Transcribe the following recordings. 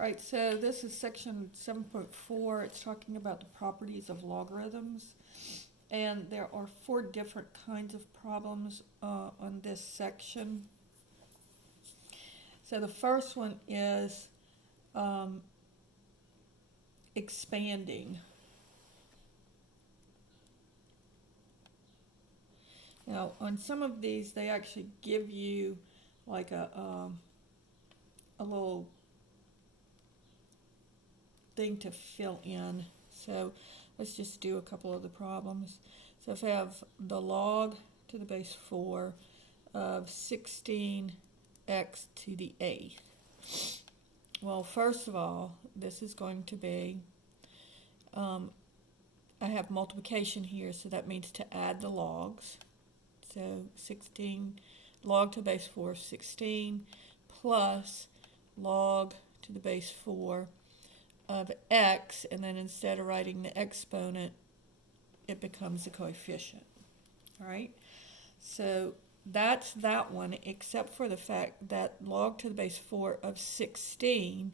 Right, so this is section 7.4. It's talking about the properties of logarithms. And there are 4 different kinds of problems on this section. So the first one is expanding. Now, on some of these, they actually give you like a little thing to fill in. So let's just do a couple of the problems. So if I have the log to the base 4 of 16x to the 8th. Well, first of all, this is going to be, I have multiplication here, so that means to add the logs. So 16, log to the base 4 of 16 plus log to the base 4 of x, and then instead of writing the exponent, it becomes the coefficient. All right? So that's that one, except for the fact that log to the base 4 of 16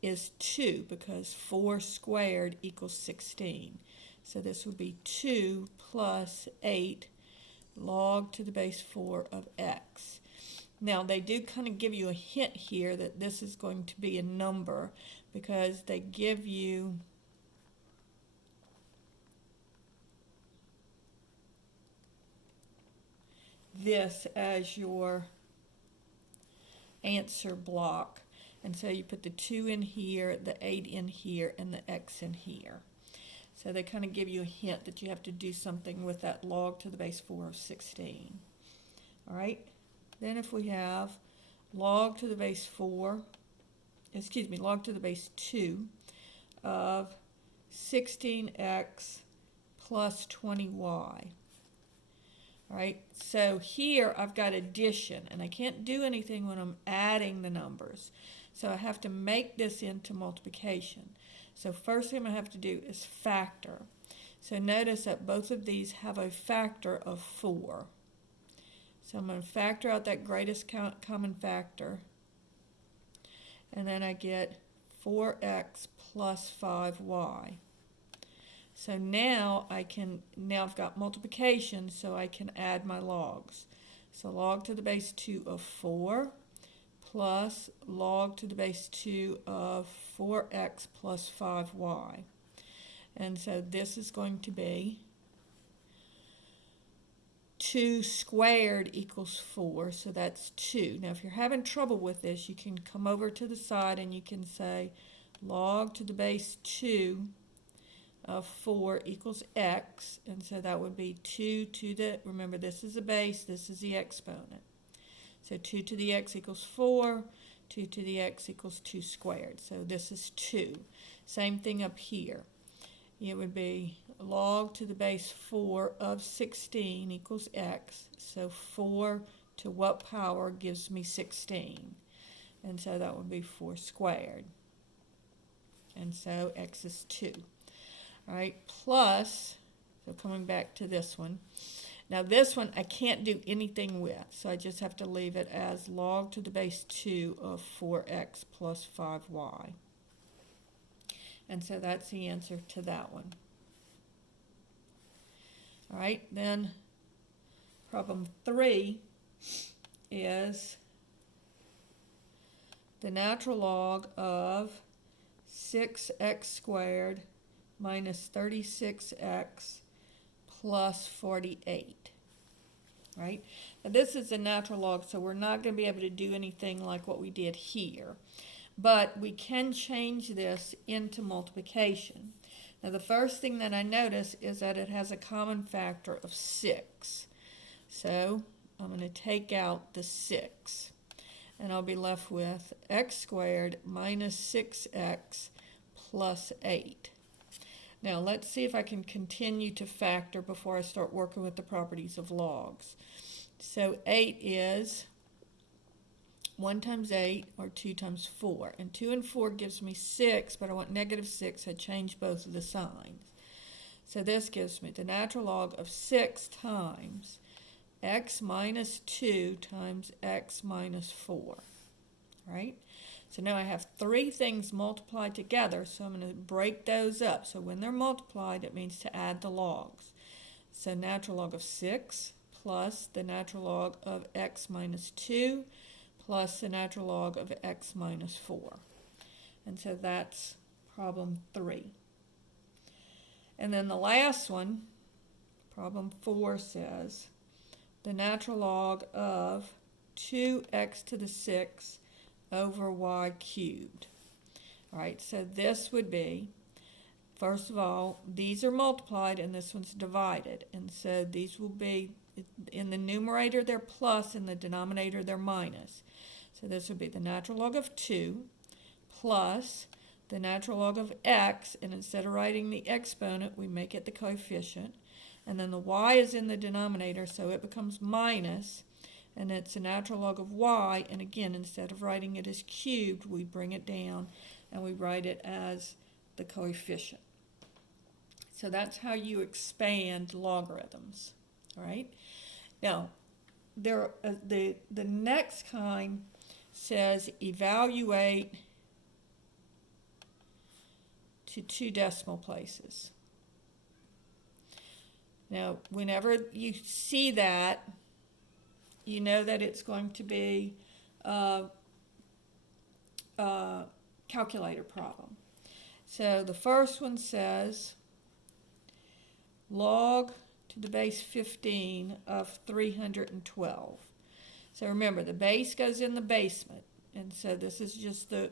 is 2, because 4 squared equals 16. So this would be 2 plus 8 log to the base 4 of x. Now, they do kind of give you a hint here that this is going to be a number, because they give you this as your answer block. And so you put the 2 in here, the 8 in here, and the x in here. So they kind of give you a hint that you have to do something with that log to the base 4 of 16. All right? Then if we have log to the base 4, log to the base 2 of 16x plus 20y. All right, so here I've got addition, and I can't do anything when I'm adding the numbers. So I have to make this into multiplication. So first thing I have to do is factor. So notice that both of these have a factor of 4. So I'm going to factor out that greatest common factor. And then I get 4x plus 5y. So now I've got multiplication, so I can add my logs. So log to the base 2 of 4 plus log to the base 2 of 4x plus 5y. And so this is going to be 2 squared equals 4, so that's 2. Now, if you're having trouble with this, you can come over to the side and you can say log to the base 2 of 4 equals x, and so that would be 2 to the, remember this is the base, this is the exponent. So 2 to the x equals 4, 2 to the x equals 2 squared. So this is 2. Same thing up here. It would be log to the base 4 of 16 equals x. So 4 to what power gives me 16? And so that would be 4 squared. And so x is 2. All right, plus, so coming back to this one. Now this one I can't do anything with, so I just have to leave it as log to the base 2 of 4x plus 5y. And so that's the answer to that one. All right, then problem 3 is the natural log of 6x squared minus 36x plus 48, right? Now this is a natural log, so we're not going to be able to do anything like what we did here. But we can change this into multiplication. Now the first thing that I notice is that it has a common factor of 6. So I'm going to take out the 6. And I'll be left with x squared minus 6x plus 8. Now let's see if I can continue to factor before I start working with the properties of logs. So 8 is 1 times 8, or 2 times 4. And 2 and 4 gives me 6, but I want negative 6. I change both of the signs. So this gives me the natural log of 6 times x minus 2 times x minus 4. Right? So now I have three things multiplied together, so I'm going to break those up. So when they're multiplied, it means to add the logs. So natural log of 6 plus the natural log of x minus 2 plus the natural log of x minus 4. And so that's problem 3. And then the last one, problem 4, says the natural log of 2x to the 6 over y cubed. All right, so this would be, first of all, these are multiplied and this one's divided. And so these will be, in the numerator they're plus, in the denominator they're minus. So this would be the natural log of 2 plus the natural log of x, and instead of writing the exponent, we make it the coefficient. And then the y is in the denominator, so it becomes minus, and it's a natural log of y, and again, instead of writing it as cubed, we bring it down and we write it as the coefficient. So that's how you expand logarithms, all right? Now, the next kind says evaluate to 2 decimal places. Now, whenever you see that, you know that it's going to be a calculator problem. So the first one says log to the base 15 of 312. So remember, the base goes in the basement, and so this is just the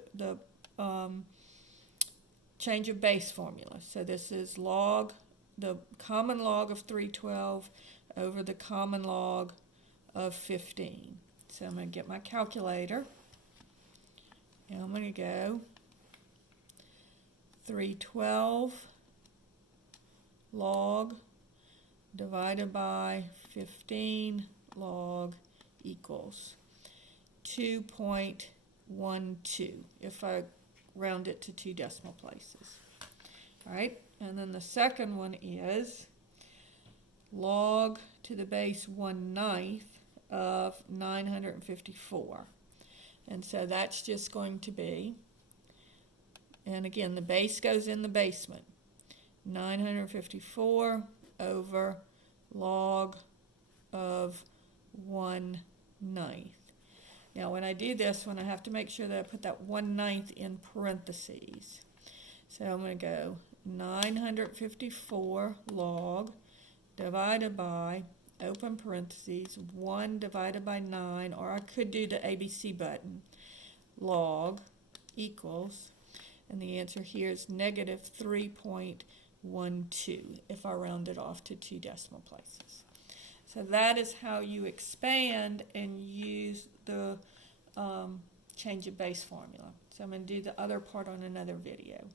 change of base formula. So this is log, the common log of 312 over the common log of 15. So I'm going to get my calculator, and I'm going to go 312 log divided by 15 log equals 2.12 if I round it to 2 decimal places. All right, and then the second one is log to the base 1/9 of 954. And so that's just going to be, and again, the base goes in the basement, 954 over log of 1/9. Now when I do this one, I have to make sure that I put that 1/9 in parentheses. So I'm going to go 954 log divided by, open parentheses, 1 divided by 9, or I could do the ABC button, log equals, and the answer here is negative 3.12 if I round it off to 2 decimal places. So that is how you expand and use the change of base formula. So I'm going to do the other part on another video.